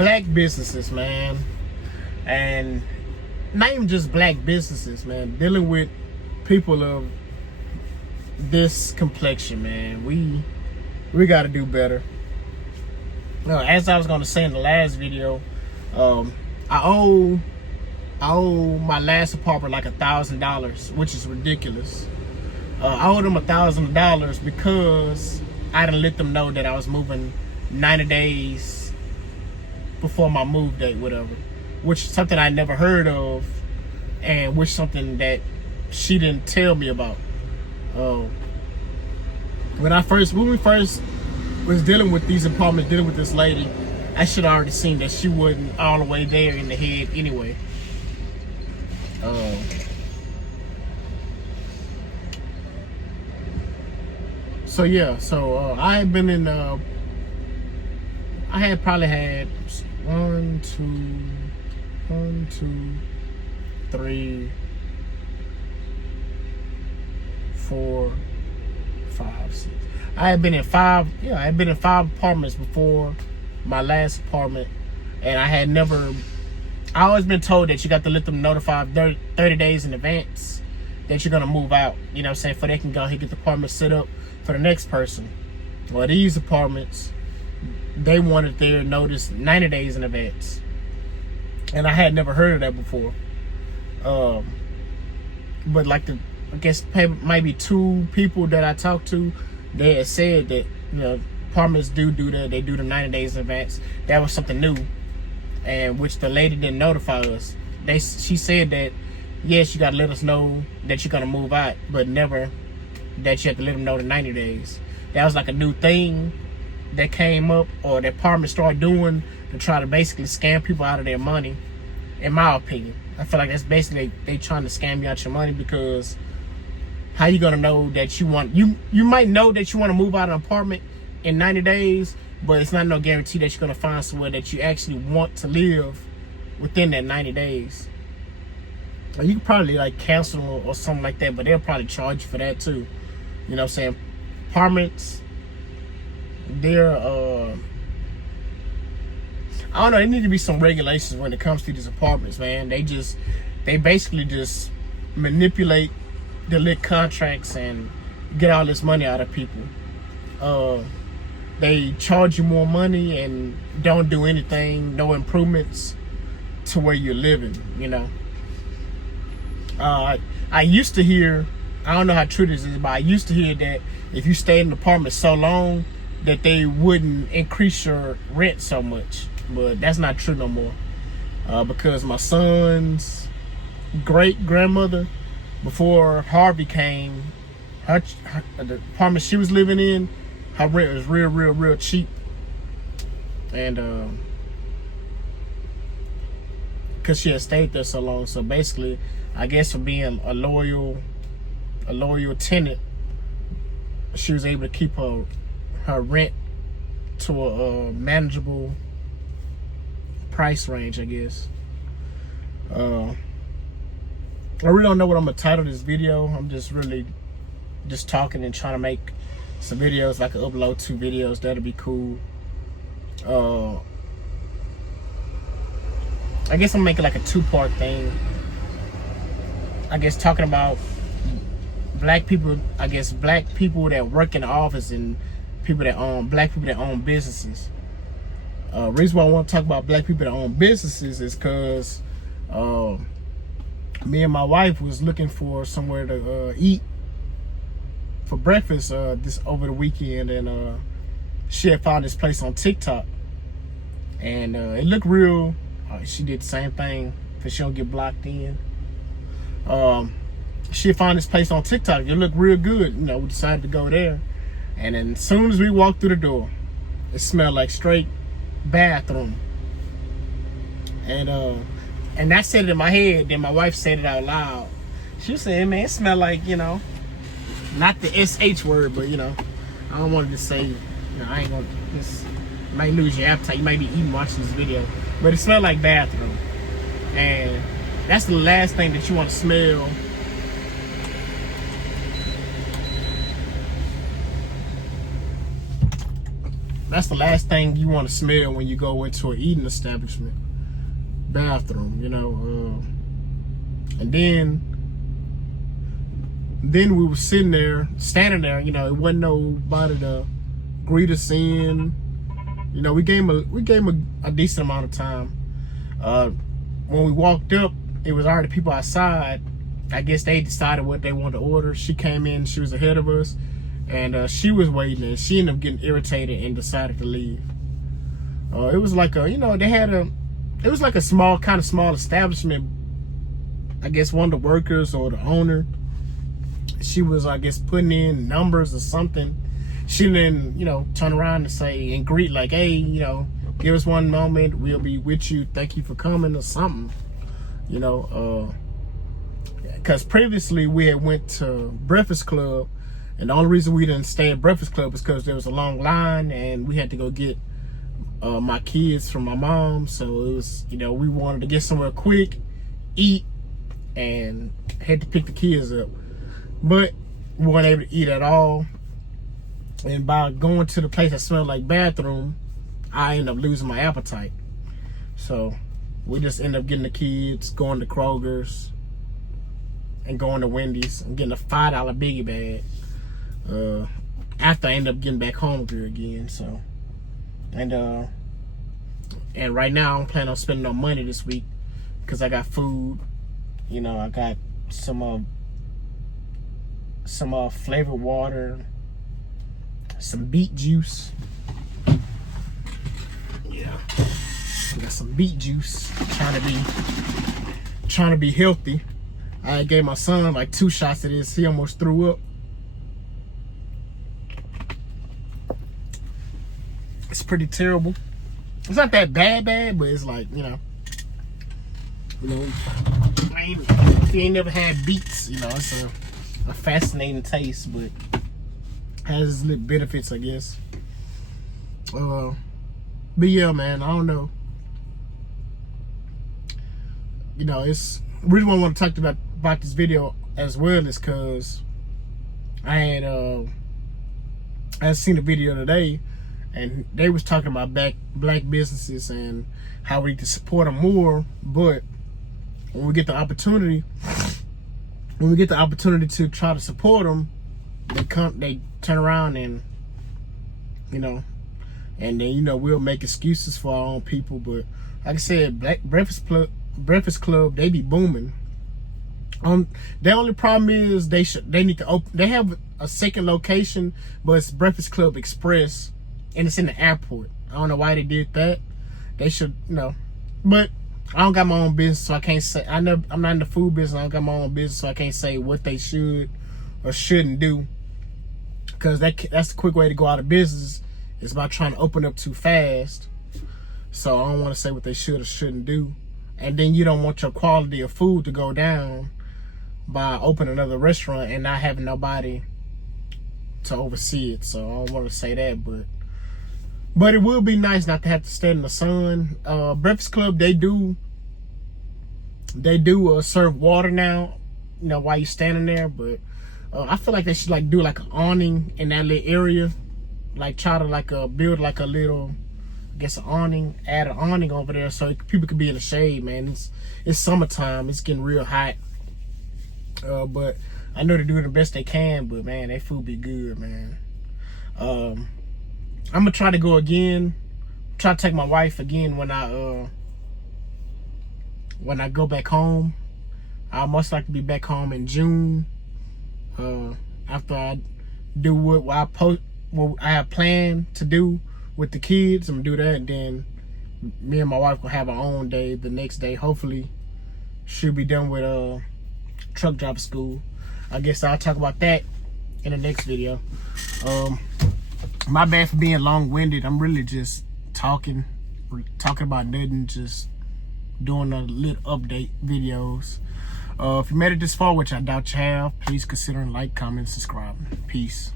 black businesses, man, and not even just black businesses, man, dealing with people of this complexion, man. We got to do better. As I was going to say in the last video, I owe my last apartment like $1,000, which is ridiculous. I owed them $1,000 because I didn't let them know that I was moving 90 days before my move date, whatever. Which is something I never heard of, and which something that she didn't tell me about. When we first was dealing with these apartments, dealing with this lady, I should have already seen that she wasn't all the way there in the head anyway. So yeah, I had been in, I had probably had 1, 2, 3, 4, 5, 6. I had been in 5 apartments before my last apartment, and I always been told that you got to let them notify 30 days in advance that you're gonna move out, you know what I'm saying, for they can go ahead and get the apartment set up for the next person. Well, these apartments, they wanted their notice 90 days in advance, and I had never heard of that before. But like I guess maybe 2 people that I talked to, they had said that, you know, apartments do that. They do the 90 days in advance. That was something new, and which the lady didn't notify us. She said that yes, you gotta let us know that you're gonna move out, but never that you have to let them know the 90 days. That was like a new thing that came up, or the apartment started doing, to try to basically scam people out of their money. In my opinion, I feel like that's basically they trying to scam you out your money, because how you gonna know that you might know that you want to move out of an apartment in 90 days, but it's not no guarantee that you're gonna find somewhere that you actually want to live within that 90 days. You can probably like cancel or something like that, but they'll probably charge you for that too. You know what I'm saying? Apartments, they're I don't know, there need to be some regulations when it comes to these apartments, man. They basically just manipulate the lit contracts and get all this money out of people. They charge you more money and don't do anything, no improvements to where you're living, you know. I used to hear, I don't know how true this is, but I used to hear that if you stayed in an apartment so long that they wouldn't increase your rent so much. But that's not true no more. Because my son's great-grandmother, before Harvey came, the apartment she was living in, her rent was real cheap. And because she had stayed there so long. So basically, I guess for being a loyal tenant, she was able to keep her rent to a manageable price range, I guess. I really don't know what I'm gonna title this video. I'm just talking and trying to make some videos. If I could upload 2 videos, that'd be cool. I guess I'm making like a 2-part thing. I guess talking about black people, I guess black people that work in the office and black people that own businesses. Reason why I want to talk about black people that own businesses is because me and my wife was looking for somewhere to eat for breakfast this over the weekend, and she had found this place on TikTok, and it looked real. She did the same thing for she don't get blocked in. She had found this place on TikTok. It looked real good. You know, we decided to go there, and then as soon as we walked through the door, it smelled like straight bathroom. And I said it in my head, then my wife said it out loud. She said, man, it smelled like, you know, not the SH word, but you know, I don't want to say, you know, I ain't gonna, just, you might lose your appetite, you might be eating watching this video, but it smelled like bathroom. And that's the last thing that you want to smell that's the last thing you want to smell when you go into an eating establishment bathroom, you know. And then we were sitting there, standing there, you know. It wasn't nobody to greet us in. You know, we gave him a decent amount of time. When we walked up, it was already people outside. I guess they decided what they wanted to order. She came in, she was ahead of us, and she was waiting, and she ended up getting irritated and decided to leave. It was like it was like a small establishment. I guess one of the workers or the owner, she was, I guess, putting in numbers or something. She didn't, you know, turn around and say and greet like, hey, you know, give us one moment, we'll be with you, thank you for coming, or something, you know. Because previously we had went to Breakfast Club, and the only reason we didn't stay at Breakfast Club is because there was a long line and we had to go get my kids from my mom. So it was, you know, we wanted to get somewhere quick, eat, and had to pick the kids up. But we weren't able to eat at all. And by going to the place that smelled like bathroom, I ended up losing my appetite. So we just ended up getting the kids, going to Kroger's, and going to Wendy's and getting a $5 biggie bag. After I ended up getting back home here again. So, and right now I don't plan on spending no money this week because I got food. You know, I got some flavored water, some beet juice. Yeah, I got some beet juice. Trying to be healthy. I gave my son like 2 shots of this. He almost threw up. It's pretty terrible. It's not that bad, but it's like, you know, if you ain't never had beets, you know, it's a fascinating taste, but has its little benefits, I guess. But yeah, man, I don't know. You know, it's really what I want to talk about this video as well is because I had seen a video today, and they was talking about black businesses and how we need to support them more. But when we get the opportunity to try to support them, they turn around and, you know, and then, you know, we'll make excuses for our own people. But like I said, Breakfast Club, they be booming. The only problem is they need to open. They have a second location, but it's Breakfast Club Express, and it's in the airport. I don't know why they did that. They should, you know. But I don't got my own business, so I can't say. I'm not in the food business. I don't got my own business, so I can't say what they should or shouldn't do. Because that's the quick way to go out of business, is by trying to open up too fast. So I don't want to say what they should or shouldn't do. And then you don't want your quality of food to go down by opening another restaurant and not having nobody to oversee it. So I don't want to say that, but it will be nice not to have to stand in the sun. Breakfast Club, they do serve water now, you know, while you're standing there. But I feel like they should like do like an awning in that little area, like try to like build like a little, I guess, an awning, add an awning over there so people could be in the shade, man. It's summertime, it's getting real hot. But I know they're doing the best they can, but man, that food be good, man. I'm gonna try to go again. Try to take my wife again when I go back home. I'll most likely be back home in June. After I do what I have planned to do with the kids, I'm gonna do that, and then me and my wife will have our own day the next day. Hopefully, she'll be done with truck driver school. I guess I'll talk about that in the next video. My bad for being long-winded. I'm really just talking about nothing, just doing a little update videos. If you made it this far, which I doubt you have, please consider like, comment, subscribing. Peace.